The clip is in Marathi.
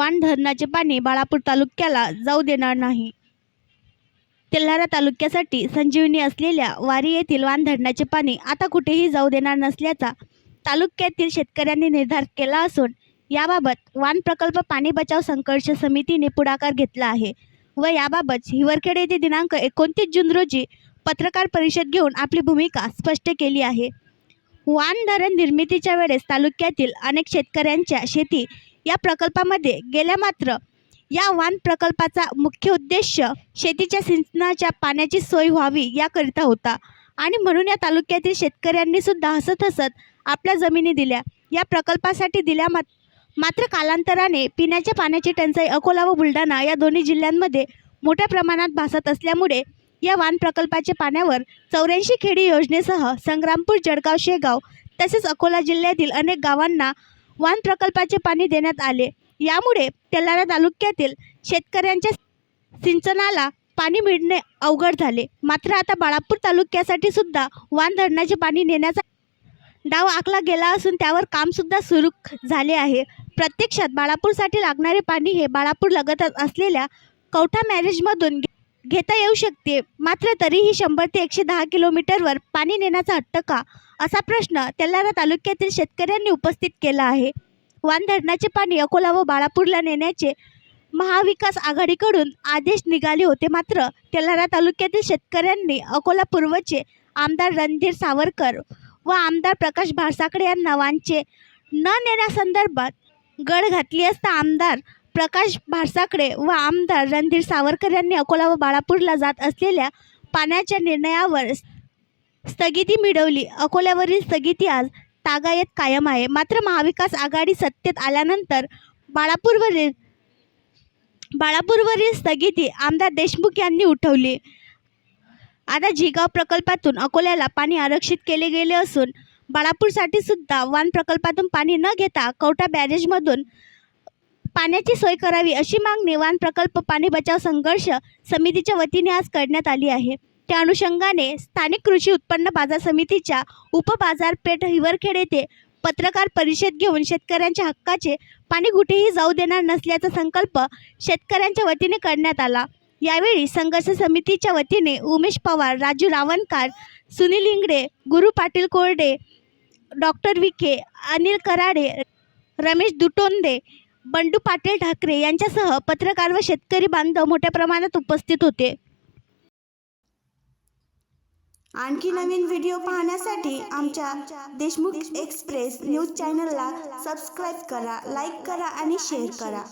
वाण धरणाचे पाणी बाळापूर तालुक्याला जाऊ देणार नाही। तेल्हारा तालुक्यासाठी संजीवनी असलेल्या वारी येथील वाण धरणाचे पाणी आता कुठेही जाऊ देणार नसल्याचा तालुक्यातील शेतकऱ्यांनी निर्धार केला असून याबाबत वाण प्रकल्प पाणी बचाव संघर्ष समितीने पुढाकार घेतला आहे व याबाबत हिवरखेड येथे दिनांक 29 जून रोजी पत्रकार परिषद घेऊन आपली भूमिका स्पष्ट केली आहे। वाण धरण निर्मितीच्या वेळेस तालुक्यातील अनेक शेतकऱ्यांच्या शेती या प्रकल्पामध्ये गेल्या, मात्र या वाण प्रकल्पाचा मुख्य उद्देश शेतीच्या सिंचनाच्या पाण्याची सोय व्हावी याकरिता होता आणि म्हणून या तालुक्यातील शेतकऱ्यांनी सुद्धा हसत हसत आपल्या जमिनी दिल्या या प्रकल्पासाठी दिल्या। मात्र कालांतराने पिण्याच्या पाण्याची टंचाई अकोला व बुलढाणा या दोन्ही जिल्ह्यांमध्ये मोठ्या प्रमाणात भासत असल्यामुळे या वाण प्रकल्पाच्या पाण्यावर 84 खेडी योजनेसह संग्रामपूर, जळगाव, शेगाव तसेच अकोला जिल्ह्यातील अनेक गावांना वाण प्रकल्पाचे पाणी देण्यात आले। यामुळे तेल्हारा तालुक्यातील शेतकऱ्यांच्या सिंचनाला पाणी मिळणे अवघड झाले। मात्र आता बाळापूर तालुक्यासाठी सुद्धा वाण धरणाचे पाणी नेण्याचा डाव आखला गेला असून त्यावर काम सुद्धा सुरू झाले आहे। प्रत्यक्षात बाळापूरसाठी लागणारे पाणी हे बाळापूर लगतच असलेल्या कवठा मॅरेजमधून घेता येऊ शकते, मात्र तरीही 100 ते 110 किलोमीटरवर पाणी नेण्याचा हट्ट का, असा प्रश्न तेल्हारा तालुक्यातील शेतकऱ्यांनी उपस्थित केला आहे। वाण धरणाचे पाणी अकोला व बाळापूरला नेण्याचे महाविकास आघाडीकडून आदेश निघाले होते, मात्र तेल्हारा तालुक्यातील शेतकऱ्यांनी अकोला पूर्वचे आमदार रणधीर सावरकर व आमदार प्रकाश भाडसाकडे यांना वाणचे न नेण्यासंदर्भात गळ घातली असता आमदार प्रकाश भाडसाकडे व आमदार रणधीर सावरकर यांनी अकोला व बाळापूरला जात असलेल्या पाण्याच्या निर्णयावर स्थगिती मिळवली। अकोल्यावरील स्थगिती आज तागायत कायम आहे, मात्र महाविकास आघाडी सत्तेत आल्यानंतर बाळापूरवरील स्थगिती आमदार देशमुख यांनी उठवली। आता जिगाव प्रकल्पातून अकोल्याला पाणी आरक्षित केले गेले असून बाळापूरसाठी सुद्धा वाण प्रकल्पातून पाणी न घेता कवठा बॅरेजमधून पाण्याची सोय करावी अशी मागणी वाण प्रकल्प पाणी बचाव संघर्ष समितीच्या वतीने आज करण्यात आली आहे। त्या अनुषंगाने स्थानिक कृषी उत्पन्न बाजार समितीच्या उपबाजारपेठ हिवरखेड येथे पत्रकार परिषद घेऊन शेतकऱ्यांच्या हक्काचे पाणी कुठेही जाऊ देणार नसल्याचा संकल्प शेतकऱ्यांच्या वतीने करण्यात आला। यावेळी संघर्ष समितीच्या वतीने उमेश पवार, राजू रावणकार, सुनील इंगडे, गुरु पाटील कोरडे, डॉक्टर विखे, अनिल कराडे, रमेश दुटोंदे, बंडू पाटील ठाकरे यांच्यासह पत्रकार व शेतकरी बांधव मोठ्या प्रमाणात उपस्थित होते। आणखी नवीन व्हिडिओ पाहण्यासाठी आमच्या देशमुख एक्सप्रेस न्यूज चॅनलला सबस्क्राईब करा, लाईक करा आणि शेअर करा।